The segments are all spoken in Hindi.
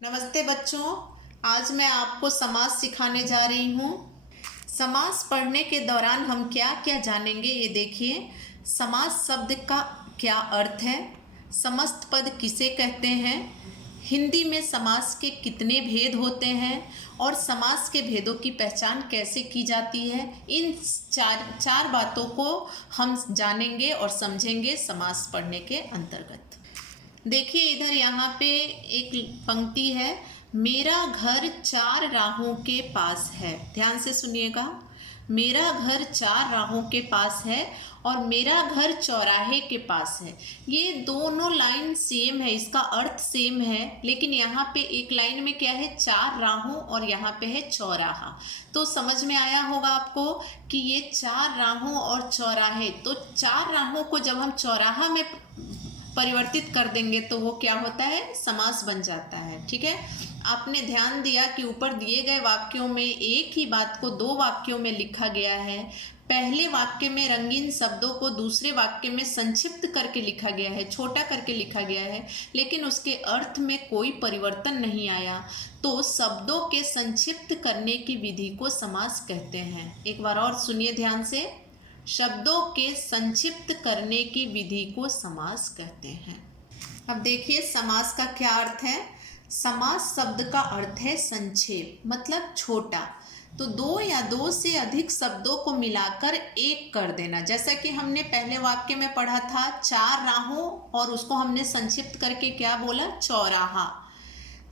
नमस्ते बच्चों। आज मैं आपको समास सिखाने जा रही हूँ। समास पढ़ने के दौरान हम क्या क्या जानेंगे ये देखिए। समास शब्द का क्या अर्थ है, समस्त पद किसे कहते हैं, हिंदी में समास के कितने भेद होते हैं और समास के भेदों की पहचान कैसे की जाती है, इन चार बातों को हम जानेंगे और समझेंगे समास पढ़ने के अंतर्गत। देखिए इधर यहाँ पे एक पंक्ति है, मेरा घर चार राहों के पास है। ध्यान से सुनिएगा, मेरा घर चार राहों के पास है और मेरा घर चौराहे के पास है। ये दोनों लाइन सेम है, इसका अर्थ सेम है, लेकिन यहाँ पे एक लाइन में क्या है, चार राहों और यहाँ पे है चौराहा। तो समझ में आया होगा आपको कि ये चार राहों और चौराहे, तो चार राहों को जब हम चौराहा में परिवर्तित कर देंगे तो वो क्या होता है, समास बन जाता है। ठीक है, आपने ध्यान दिया कि ऊपर दिए गए वाक्यों में एक ही बात को दो वाक्यों में लिखा गया है। पहले वाक्य में रंगीन शब्दों को दूसरे वाक्य में संक्षिप्त करके लिखा गया है, छोटा करके लिखा गया है, लेकिन उसके अर्थ में कोई परिवर्तन नहीं आया। तो शब्दों के संक्षिप्त करने की विधि को समास कहते हैं। एक बार और सुनिए ध्यान से, शब्दों के संक्षिप्त करने की विधि को समास कहते हैं। अब देखिए समास का क्या अर्थ है। समास शब्द का अर्थ है संक्षेप, मतलब छोटा। तो दो या दो से अधिक शब्दों को मिलाकर एक कर देना, जैसा कि हमने पहले वाक्य में पढ़ा था, चार राहों और उसको हमने संक्षिप्त करके क्या बोला, चौराहा।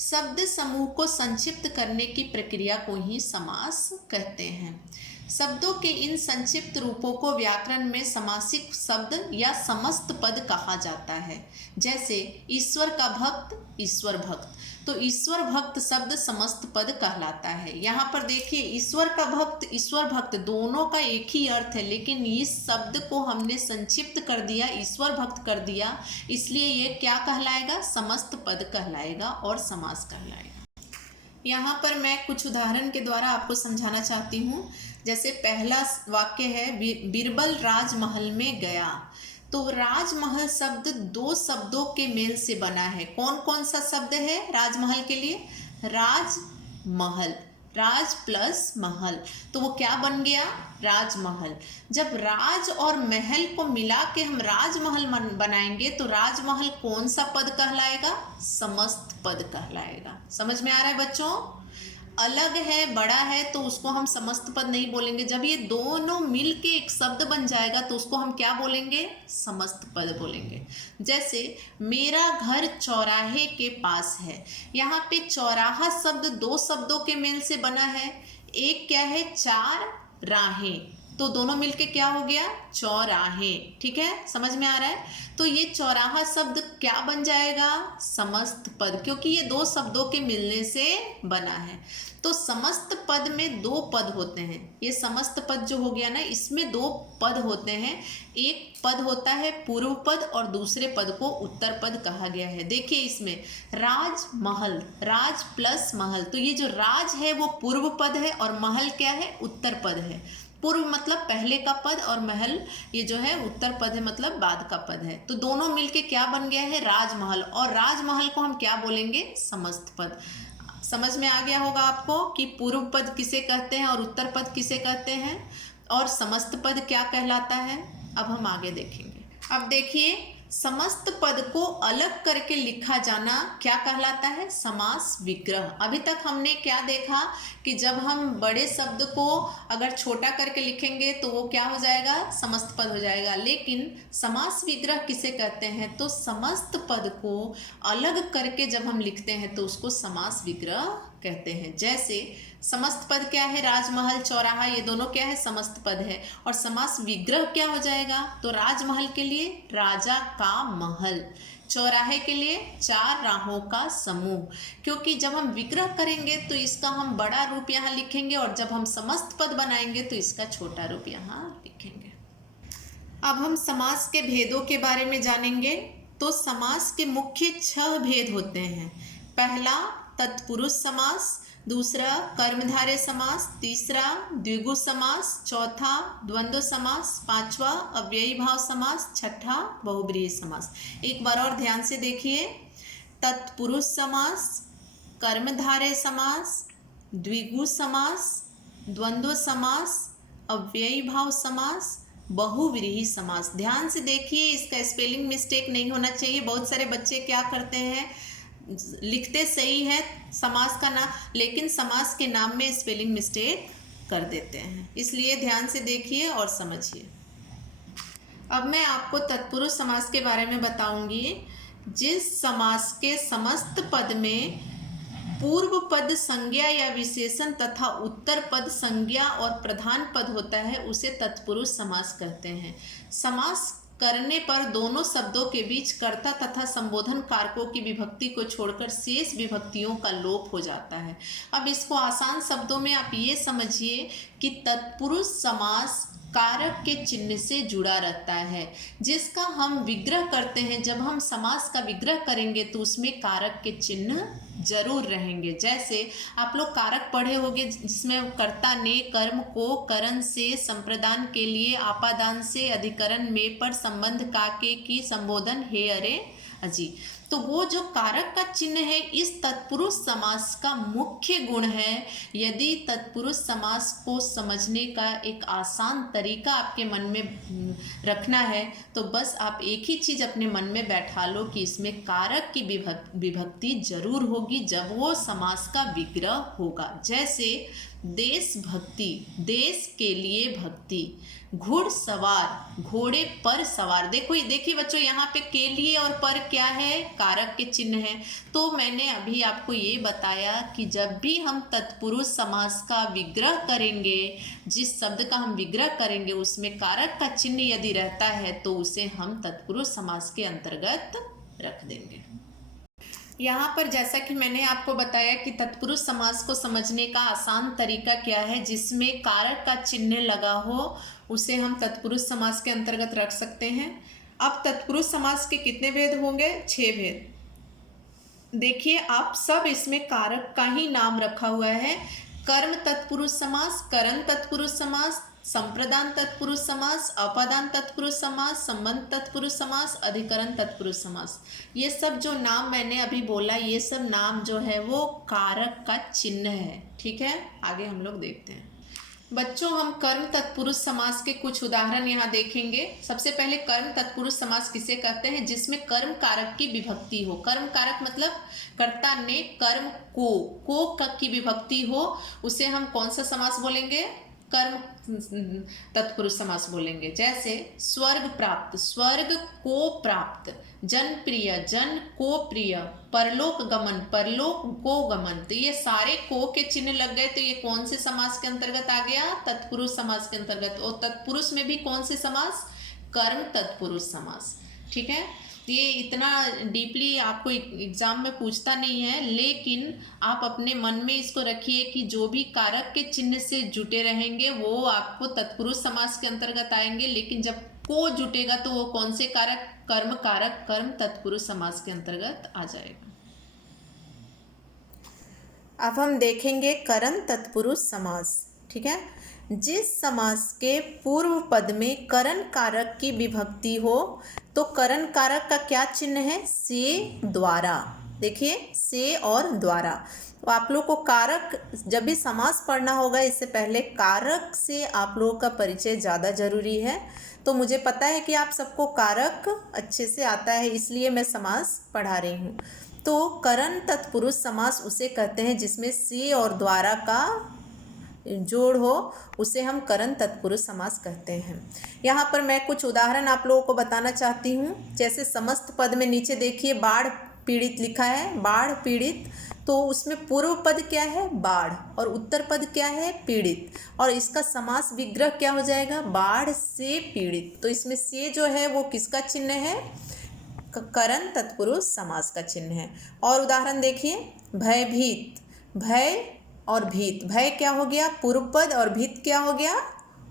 शब्द समूह को संक्षिप्त करने की प्रक्रिया को ही समास कहते हैं। शब्दों के इन संक्षिप्त रूपों को व्याकरण में समासिक शब्द या समस्त पद कहा जाता है। जैसे ईश्वर का भक्त, ईश्वर भक्त, तो ईश्वर भक्त शब्द समस्त पद कहलाता है। यहाँ पर देखिए, ईश्वर का भक्त, ईश्वर भक्त दोनों का एक ही अर्थ है, लेकिन इस शब्द को हमने संक्षिप्त कर दिया, ईश्वर भक्त कर दिया, इसलिए ये क्या कहलाएगा, समस्त पद कहलाएगा और समास कहलाएगा। यहाँ पर मैं कुछ उदाहरण के द्वारा आपको समझाना चाहती हूँ। जैसे पहला वाक्य है, बीरबल राजमहल में गया। तो राजमहल शब्द दो शब्दों के मेल से बना है। कौन कौन सा शब्द है राजमहल के लिए, राजमहल, राज प्लस महल, तो वो क्या बन गया, राजमहल। जब राज और महल को मिला के हम राजमहल बनाएंगे तो राजमहल कौन सा पद कहलाएगा, समस्त पद कहलाएगा। समझ में आ रहा है बच्चों, अलग है, बड़ा है, तो उसको हम समस्त पद नहीं बोलेंगे। जब ये दोनों मिल के एक शब्द बन जाएगा तो उसको हम क्या बोलेंगे, समस्त पद बोलेंगे। जैसे मेरा घर चौराहे के पास है। यहाँ पे चौराहा शब्द दो शब्दों के मेल से बना है। एक क्या है, चार राहें, तो दोनों मिलके क्या हो गया, चौराहे। ठीक है, समझ में आ रहा है। तो ये चौराहा शब्द क्या बन जाएगा, समस्त पद, क्योंकि ये दो शब्दों के मिलने से बना है। तो समस्त पद में दो पद होते हैं। ये समस्त पद जो हो गया ना, इसमें दो पद होते हैं। एक पद होता है पूर्व पद और दूसरे पद को उत्तर पद कहा गया है। देखिए इसमें राजमहल, राज प्लस महल, तो ये जो राज है वो पूर्व पद है और महल क्या है, उत्तर पद है। पूर्व मतलब पहले का पद और महल ये जो है उत्तर पद है, मतलब बाद का पद है। तो दोनों मिलके क्या बन गया है, राजमहल, और राजमहल को हम क्या बोलेंगे, समस्त पद। समझ में आ गया होगा आपको कि पूर्व पद किसे कहते हैं और उत्तर पद किसे कहते हैं और समस्त पद क्या कहलाता है। अब हम आगे देखेंगे। अब देखिए, समस्त पद को अलग करके लिखा जाना क्या कहलाता है, समास विग्रह। अभी तक हमने क्या देखा कि जब हम बड़े शब्द को अगर छोटा करके लिखेंगे तो वो क्या हो जाएगा, समस्त पद हो जाएगा। लेकिन समास विग्रह किसे कहते हैं, तो समस्त पद को अलग करके जब हम लिखते हैं तो उसको समास विग्रह कहते हैं। जैसे समस्त पद क्या है, राजमहल, चौराहा, ये दोनों क्या है, समस्त पद है। और समास विग्रह क्या हो जाएगा, तो राजमहल के लिए राजा का महल, चौराहे के लिए चार राहों का समूह। क्योंकि जब हम विग्रह करेंगे तो इसका हम बड़ा रूप यहाँ लिखेंगे और जब हम समस्त पद बनाएंगे तो इसका छोटा रूप यहाँ लिखेंगे। अब हम समास के भेदों के बारे में जानेंगे। तो समास के मुख्य 6 भेद होते हैं। पहला तत्पुरुष समास, दूसरा कर्मधारय समास, तीसरा द्विगु समास, चौथा द्वंद्व समास, पांचवा अव्ययी भाव समास, छठा बहुब्रीहि समास। एक बार और ध्यान से देखिए, तत्पुरुष समास, कर्मधारय समास, द्विगु समास, द्वंद्व समास, अव्ययी भाव समास, बहुव्रीहि समास। ध्यान से देखिए, इसका स्पेलिंग मिस्टेक नहीं होना चाहिए। बहुत सारे बच्चे क्या करते हैं, लिखते सही है समास का नाम, लेकिन समास के नाम में स्पेलिंग मिस्टेक कर देते हैं, इसलिए ध्यान से देखिए और समझिए। अब मैं आपको तत्पुरुष समास के बारे में बताऊंगी। जिस समास के समस्त पद में पूर्व पद संज्ञा या विशेषण तथा उत्तर पद संज्ञा और प्रधान पद होता है, उसे तत्पुरुष समास कहते हैं। समास करने पर दोनों शब्दों के बीच कर्ता तथा संबोधन कारकों की विभक्ति को छोड़कर शेष विभक्तियों का लोप हो जाता है। अब इसको आसान शब्दों में आप ये समझिए कि तत्पुरुष समास कारक के चिन्ह से जुड़ा रहता है, जिसका हम विग्रह करते हैं। जब हम समास का विग्रह करेंगे तो उसमें कारक के चिन्ह जरूर रहेंगे। जैसे आप लोग कारक पढ़े होंगे, जिसमें कर्ता ने, कर्म को, करण से, संप्रदान के लिए, आपादान से, अधिकरण में, पर संबंध का, के, की, संबोधन, हे, अरे, अजी। तो वो जो कारक का चिन्ह है इस तत्पुरुष समास का मुख्य गुण है। यदि तत्पुरुष समास को समझने का एक आसान तरीका आपके मन में रखना है तो बस आप एक ही चीज़ अपने मन में बैठा लो कि इसमें कारक की विभक्ति जरूर होगी जब वो समास का विग्रह होगा। जैसे देशभक्ति, देश के लिए भक्ति, घुड़सवार, घोड़े पर सवार। देखिए बच्चों, यहाँ पे के लिए और पर क्या है, कारक के चिन्ह है। तो मैंने अभी आपको ये बताया कि जब भी हम तत्पुरुष समास का विग्रह करेंगे, जिस शब्द का हम विग्रह करेंगे उसमें कारक का चिन्ह यदि रहता है तो उसे हम तत्पुरुष समास के अंतर्गत रख देंगे। यहाँ पर जैसा कि मैंने आपको बताया कि तत्पुरुष समास को समझने का आसान तरीका क्या है, जिसमें कारक का चिन्ह लगा हो उसे हम तत्पुरुष समास के अंतर्गत रख सकते हैं। अब तत्पुरुष समास के कितने भेद होंगे? 6 भेद। देखिए आप सब, इसमें कारक का ही नाम रखा हुआ है। कर्म तत्पुरुष समास, करण तत्पुरुष समास, संप्रदान तत्पुरुष समास, अपादान तत्पुरुष समास, संबंध तत्पुरुष समास, अधिकरण तत्पुरुष समास। ये सब जो नाम मैंने अभी बोला, ये सब नाम जो है वो कारक का चिन्ह है। ठीक है, आगे हम लोग देखते हैं। बच्चों, हम कर्म तत्पुरुष समास के कुछ उदाहरण यहाँ देखेंगे। सबसे पहले कर्म तत्पुरुष समास किसे कहते हैं? जिसमें कर्म कारक की विभक्ति हो। कर्म कारक मतलब कर्ता ने कर्म को की विभक्ति हो, उसे हम कौन सा समास बोलेंगे? कर्म तत्पुरुष समास बोलेंगे। जैसे स्वर्ग प्राप्त, स्वर्ग को प्राप्त, जन प्रिय, जन को प्रिय, परलोक गमन, परलोक को गमन। तो ये सारे को के चिन्ह लग गए, तो ये कौन से समास के अंतर्गत आ गया? तत्पुरुष समास के अंतर्गत। और तत्पुरुष में भी कौन से समास? कर्म तत्पुरुष समास। ठीक है, ये इतना डीपली आपको एग्जाम में पूछता नहीं है, लेकिन आप अपने मन में इसको रखिए कि जो भी कारक के चिन्ह से जुटे रहेंगे वो आपको तत्पुरुष समास के अंतर्गत आएंगे, लेकिन जब को जुटेगा तो वो कौन से कारक? कर्म कारक कर्म तत्पुरुष समास के अंतर्गत आ जाएगा। अब हम देखेंगे करण तत्पुरुष समास। ठीक है, जिस समास के पूर्व पद में करण कारक की विभक्ति हो तो करण कारक का क्या चिन्ह है? से, द्वारा। देखिए, से और द्वारा। तो आप लोग को कारक, जब भी समास पढ़ना होगा इससे पहले कारक से आप लोगों का परिचय ज़्यादा जरूरी है। तो मुझे पता है कि आप सबको कारक अच्छे से आता है, इसलिए मैं समास पढ़ा रही हूँ। तो करण तत्पुरुष समास उसे कहते हैं जिसमें से और द्वारा का जोड़ हो, उसे हम करण तत्पुरुष समास कहते हैं। यहाँ पर मैं कुछ उदाहरण आप लोगों को बताना चाहती हूँ। जैसे समस्त पद में नीचे देखिए बाढ़ पीड़ित लिखा है, बाढ़ पीड़ित। तो उसमें पूर्व पद क्या है? बाढ़, और उत्तर पद क्या है? पीड़ित। और इसका समास विग्रह क्या हो जाएगा? बाढ़ से पीड़ित। तो इसमें से जो है वो किसका चिन्ह है? करण तत्पुरुष समास का चिन्ह है। और उदाहरण देखिए, भयभीत, भय और भीत। भय क्या हो गया? पूर्व पद, और भीत क्या हो गया?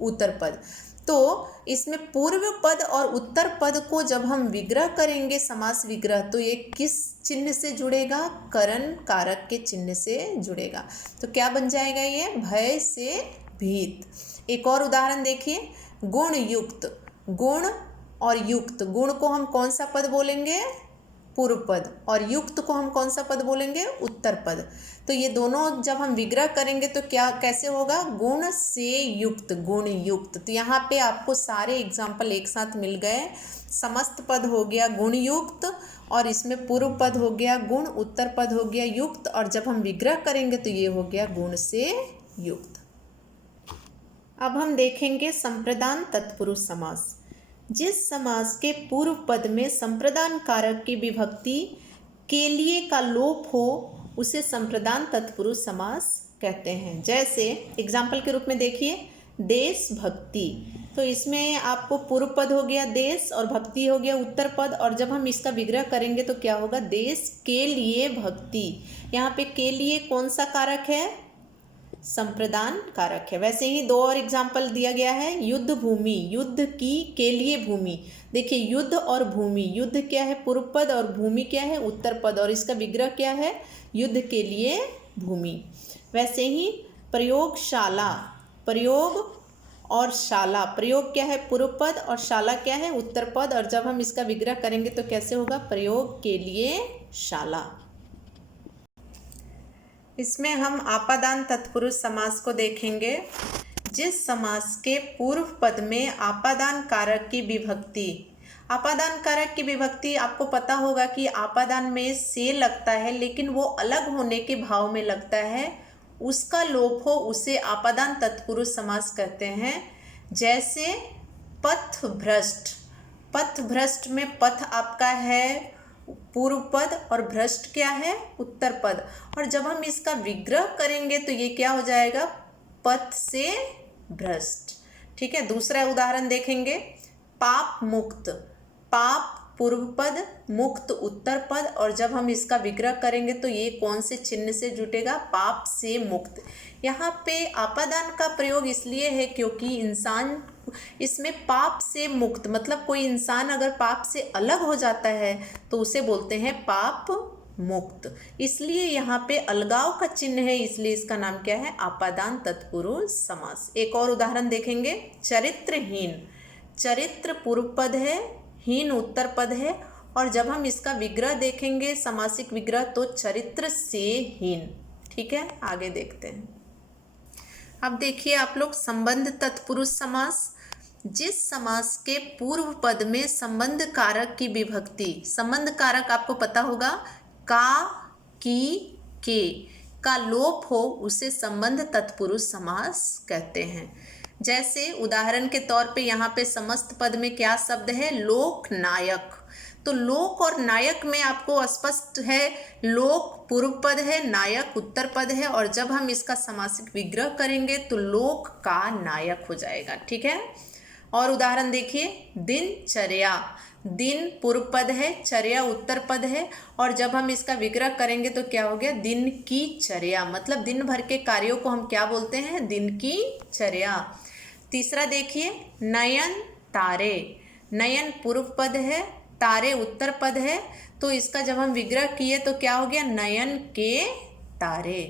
उत्तर पद। तो इसमें पूर्व पद और उत्तर पद को जब हम विग्रह करेंगे, समास विग्रह, तो ये किस चिन्ह से जुड़ेगा? करण कारक के चिन्ह से जुड़ेगा। तो क्या बन जाएगा ये? भय से भीत। एक और उदाहरण देखिए, गुण युक्त। गुण और युक्त, गुण को हम कौन सा पद बोलेंगे? पूर्व पद, और युक्त को हम कौन सा पद बोलेंगे? उत्तर पद। तो ये दोनों जब हम विग्रह करेंगे तो क्या कैसे होगा? गुण से युक्त, गुण युक्त। तो यहाँ पे आपको सारे एग्जाम्पल एक साथ मिल गए। समस्त पद हो गया गुण युक्त, और इसमें पूर्व पद हो गया गुण, उत्तर पद हो गया युक्त, और जब हम विग्रह करेंगे तो ये हो गया गुण से युक्त। अब हम देखेंगे संप्रदान तत्पुरुष समास। जिस समास के पूर्व पद में संप्रदान कारक की विभक्ति के लिए का लोप हो उसे संप्रदान तत्पुरुष समास कहते हैं। जैसे एग्जाम्पल के रूप में देखिए, देश भक्ति, तो इसमें आपको पूर्व पद हो गया देश और भक्ति हो गया उत्तर पद, और जब हम इसका विग्रह करेंगे तो क्या होगा? देश के लिए भक्ति। यहाँ पे के लिए कौन सा कारक है? संप्रदान कारक है। वैसे ही दो और एग्जाम्पल दिया गया है, युद्ध भूमि, युद्ध की के लिए भूमि। देखिए युद्ध और भूमि, युद्ध क्या है? पूर्व पद, और भूमि क्या है? उत्तर पद, और इसका विग्रह क्या है? युद्ध के लिए भूमि। वैसे ही प्रयोगशाला, प्रयोग और शाला, प्रयोग क्या है? पूर्व पद, और शाला क्या है? उत्तर पद, और जब हम इसका विग्रह करेंगे तो कैसे होगा? प्रयोग के लिए शाला। इसमें हम आपादान तत्पुरुष समास को देखेंगे। जिस समास के पूर्व पद में आपादान कारक की विभक्ति, आपादान कारक की विभक्ति आपको पता होगा कि आपादान में से लगता है लेकिन वो अलग होने के भाव में लगता है, उसका लोप हो उसे आपादान तत्पुरुष समास कहते हैं। जैसे पथभ्रष्ट, पथभ्रष्ट में पथ आपका है पूर्व पद और भ्रष्ट क्या है? उत्तर पद, और जब हम इसका विग्रह करेंगे तो ये क्या हो जाएगा? पथ से भ्रष्ट। ठीक है, दूसरा उदाहरण देखेंगे, पाप मुक्त, पाप पूर्व पद, मुक्त उत्तर पद, और जब हम इसका विग्रह करेंगे तो ये कौन से चिन्ह से जुटेगा? पाप से मुक्त। यहाँ पे आपादान का प्रयोग इसलिए है क्योंकि इंसान इसमें पाप से मुक्त, मतलब कोई इंसान अगर पाप से अलग हो जाता है तो उसे बोलते हैं पाप मुक्त, इसलिए यहाँ पे अलगाव का चिन्ह है, इसलिए इसका नाम क्या है? आपादान तत्पुरुष समास। एक और उदाहरण देखेंगे, चरित्रहीन, चरित्र पूर्व पद है, हीन उत्तर पद है, और जब हम इसका विग्रह देखेंगे समासिक विग्रह तो चरित्र से हीन। ठीक है, आगे देखते हैं। अब देखिए आप लोग संबंध तत्पुरुष समास। जिस समास के पूर्व पद में संबंध कारक की विभक्ति, संबंध कारक आपको पता होगा का, की, के का लोप हो उसे संबंध तत्पुरुष समास कहते हैं। जैसे उदाहरण के तौर पे यहाँ पे समस्त पद में क्या शब्द है? लोकनायक। तो लोक और नायक में आपको स्पष्ट है, लोक पूर्व पद है, नायक उत्तर पद है, और जब हम इसका समासिक विग्रह करेंगे तो लोक का नायक हो जाएगा। ठीक है, और उदाहरण देखिए, दिनचर्या, दिन पूर्व पद है, चर्या उत्तर पद है, और जब हम इसका विग्रह करेंगे तो क्या हो गया? दिन की चर्या, मतलब दिन भर के कार्यों को हम क्या बोलते हैं? दिन की चर्या। तीसरा देखिए, नयन तारे, नयन पूर्व पद है, तारे उत्तर पद है, तो इसका जब हम विग्रह किए तो क्या हो गया? नयन के तारे।